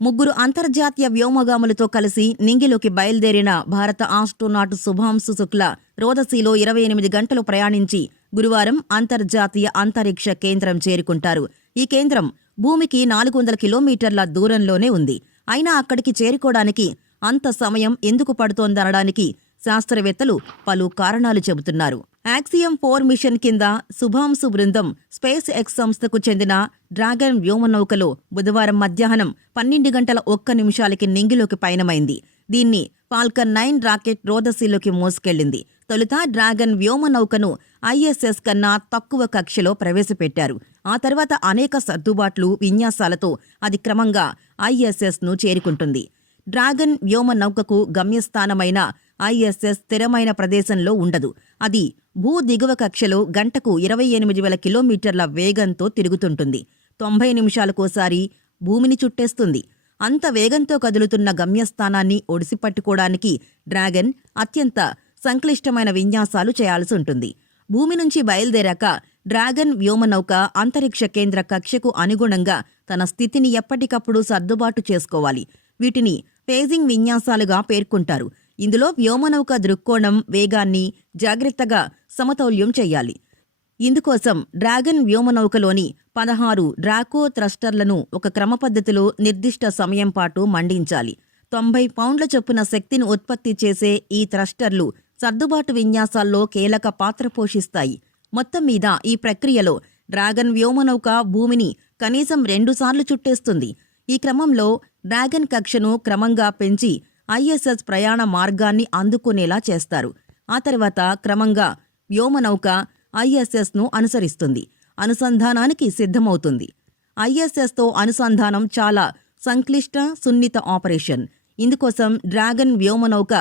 ముగ్గురు అంతర్జాతీయ వ్యోమగాములతో కలిసి నింగిలోకి బయలుదేరిన భారత ఆస్ట్రోనాట్ శుభాంశు శుక్ల రోదసీలో ఇరవై ఎనిమిది గంటలు ప్రయాణించి గురువారం అంతర్జాతీయ అంతరిక్ష కేంద్రం చేరుకుంటారు. ఈ కేంద్రం భూమికి నాలుగు వందల కిలోమీటర్ల దూరంలోనే ఉంది. అయినా అక్కడికి చేరుకోవడానికి అంత సమయం ఎందుకు పడుతోందనడానికి శాస్త్రవేత్తలు పలు కారణాలు చెబుతున్నారు. యాక్సియం ఫోర్ మిషన్ కింద శుభాంశు బృందం స్పేస్ ఎక్స్ సంస్థకు చెందిన డ్రాగన్ వ్యోమనౌకలో బుధవారం మధ్యాహ్నం పన్నెండు గంటల ఒక్క నిమిషాలకి నింగిలోకి పయనమైంది. దీన్ని ఫాల్కన్ నైన్ రాకెట్ రోదసీలోకి మోసుకెళ్ళింది తొలుత డ్రాగన్ వ్యోమనౌకను ఐఎస్ఎస్ కన్నా తక్కువ కక్షలో ప్రవేశపెట్టారు. ఆ తర్వాత అనేక సర్దుబాట్లు విన్యాసాలతో అది క్రమంగా ఐఎస్ఎస్ను చేరుకుంటుంది. డ్రాగన్ వ్యోమ నౌకకు గమ్యస్థానమైన ఐఎస్ఎస్ స్థిరమైన ప్రదేశంలో ఉండదు. అది భూ దిగువ కక్షలో గంటకు ఇరవై ఎనిమిది వేల కిలోమీటర్ల వేగంతో తిరుగుతుంటుంది. తొంభై నిమిషాలకోసారి భూమిని చుట్టేస్తుంది. అంత వేగంతో కదులుతున్న గమ్యస్థానాన్ని ఒడిసిపట్టుకోవడానికి డ్రాగన్ అత్యంత సంక్లిష్టమైన విన్యాసాలు చేయాల్సి ఉంటుంది. భూమి నుంచి బయలుదేరాక డ్రాగన్ వ్యోమనౌక అంతరిక్ష కేంద్ర కక్షకు అనుగుణంగా తన స్థితిని ఎప్పటికప్పుడు సర్దుబాటు చేసుకోవాలి. వీటిని పేజింగ్ విన్యాసాలుగా పేర్కొంటారు. ఇందులో వ్యోమనౌక దృక్కోణం వేగాన్ని జాగ్రత్తగా సమతౌల్యం చేయాలి. ఇందుకోసం డ్రాగన్ వ్యోమనౌకలోని పదహారు డ్రాకో థ్రస్టర్లను ఒక క్రమపద్ధతిలో నిర్దిష్ట సమయం పాటు మండించాలి. తొంభై పౌండ్ల చొప్పున శక్తిని ఉత్పత్తి చేసే ఈ థ్రస్టర్లు సర్దుబాటు విన్యాసాల్లో కీలక పాత్ర పోషిస్తాయి. మొత్తం మీద ఈ ప్రక్రియలో డ్రాగన్ వ్యోమనౌక భూమిని కనీసం రెండుసార్లు చుట్టేస్తుంది. ఈ క్రమంలో డ్రాగన్ కక్షను క్రమంగా పెంచి ఐఎస్ఎస్ ప్రయాణ మార్గాన్ని అందుకునేలా చేస్తారు. ఆ తర్వాత క్రమంగా వ్యోమనౌక ఐఎస్ఎస్ను అనుసరిస్తుంది. అనుసంధానానికి సిద్ధమవుతుంది. ఐఎస్ఎస్తో అనుసంధానం చాలా సంక్లిష్ట సున్నిత ఆపరేషన్. ఇందుకోసం డ్రాగన్ వ్యోమనౌక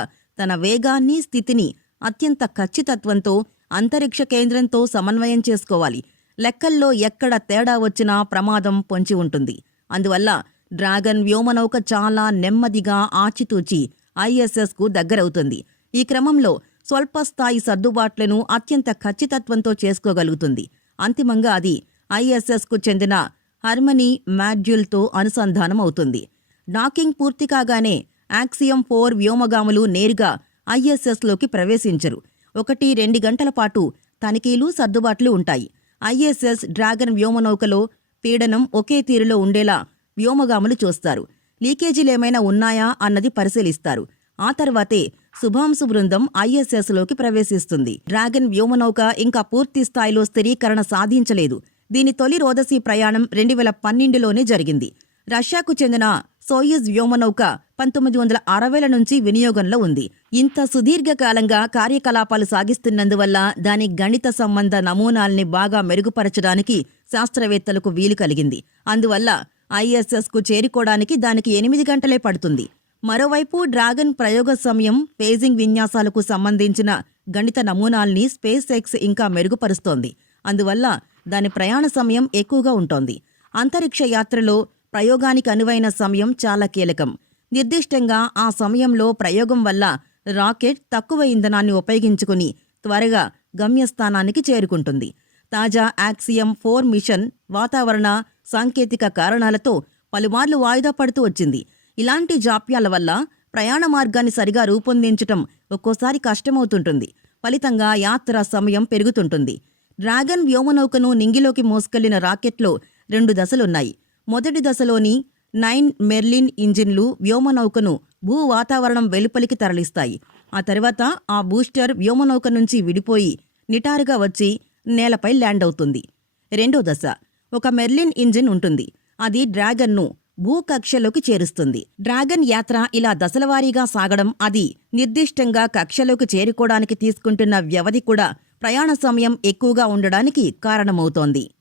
తన వేగాన్ని స్థితిని అత్యంత ఖచ్చితత్వంతో అంతరిక్ష కేంద్రంతో సమన్వయం చేసుకోవాలి. లెక్కల్లో ఎక్కడ తేడా వచ్చినా ప్రమాదం పొంచి ఉంటుంది. అందువల్ల డ్రాగన్ వ్యోమనౌక చాలా నెమ్మదిగా ఆచితూచి ఐఎస్ఎస్కు దగ్గరవుతుంది. ఈ క్రమంలో స్వల్ప స్థాయి సర్దుబాట్లను అత్యంత ఖచ్చితత్వంతో చేసుకోగలుగుతుంది. అంతిమంగా అది ఐఎస్ఎస్కు చెందిన హర్మనీ మాడ్యూల్తో అనుసంధానం అవుతుంది డాకింగ్ పూర్తి కాగానే యాక్సియం ఫోర్ వ్యోమగాములు నేరుగా ఐఎస్ఎస్లోకి ప్రవేశించరు. ఒకటి రెండు గంటల పాటు తనిఖీలు సర్దుబాట్లు ఉంటాయి. ఐఎస్ఎస్ డ్రాగన్ వ్యోమనౌకలో పీడనం ఒకే తీరులో ఉండేలా వ్యోమగాములు చూస్తారు. లీకేజీలేమైనా ఉన్నాయా అన్నది పరిశీలిస్తారు. ఆ తర్వాతే శుభాంశు బృందం ఐఎస్ఎస్లోకి ప్రవేశిస్తుంది. డ్రాగన్ వ్యోమనౌక ఇంకా పూర్తి స్థాయిలో స్థిరీకరణ సాధించలేదు. దీని తొలి రోదసీ ప్రయాణం రెండు వేల పన్నెండులోనే జరిగింది. రష్యాకు చెందిన సోయిజ్ వ్యోమనౌక పంతొమ్మిది వందల అరవైల నుంచి వినియోగంలో ఉంది. ఇంత సుదీర్ఘకాలంగా కార్యకలాపాలు సాగిస్తున్నందువల్ల దాని గణిత సంబంధ నమూనాల్ని బాగా మెరుగుపరచడానికి శాస్త్రవేత్తలకు వీలు కలిగింది. అందువల్ల ఐఎస్ఎస్కు చేరుకోవడానికి దానికి ఎనిమిది గంటలే పడుతుంది. మరోవైపు డ్రాగన్ ప్రయోగ సమయం పేజింగ్ విన్యాసాలకు సంబంధించిన గణిత నమూనాల్ని స్పేస్ ఎక్స్ ఇంకా మెరుగుపరుస్తోంది. అందువల్ల దాని ప్రయాణ సమయం ఎక్కువగా ఉంటోంది. అంతరిక్ష యాత్రలో ప్రయోగానికి అనువైన సమయం చాలా కీలకం. నిర్దిష్టంగా ఆ సమయంలో ప్రయోగం వల్ల రాకెట్ తక్కువ ఇంధనాన్ని ఉపయోగించుకుని త్వరగా గమ్యస్థానానికి చేరుకుంటుంది. తాజా యాక్సియం ఫోర్ మిషన్ వాతావరణ సాంకేతిక కారణాలతో పలుమార్లు వాయిదా పడుతూ వచ్చింది. ఇలాంటి జాప్యాల వల్ల ప్రయాణ మార్గాన్ని సరిగా రూపొందించటం ఒక్కోసారి కష్టమవుతుంటుంది. ఫలితంగా యాత్ర సమయం పెరుగుతుంటుంది. డ్రాగన్ వ్యోమనౌకను నింగిలోకి మోసుకెళ్ళిన రాకెట్లో రెండు దశలున్నాయి. మొదటి దశలోని నైన్ మెర్లిన్ ఇంజిన్లు వ్యోమనౌకను భూ వాతావరణం వెలుపలికి తరలిస్తాయి. ఆ తర్వాత ఆ బూస్టర్ వ్యోమనౌక నుంచి విడిపోయి నిటారుగా వచ్చి నేలపై ల్యాండ్ అవుతుంది. రెండో దశ ఒక మెర్లిన్ ఇంజిన్ ఉంటుంది. అది డ్రాగన్ను భూకక్షలోకి చేరుస్తుంది. డ్రాగన్ యాత్ర ఇలా దశలవారీగా సాగడం అది నిర్దిష్టంగా కక్షలోకి చేరుకోవడానికి తీసుకుంటున్న వ్యవధి కూడా ప్రయాణ సమయం ఎక్కువగా ఉండడానికి కారణమవుతోంది.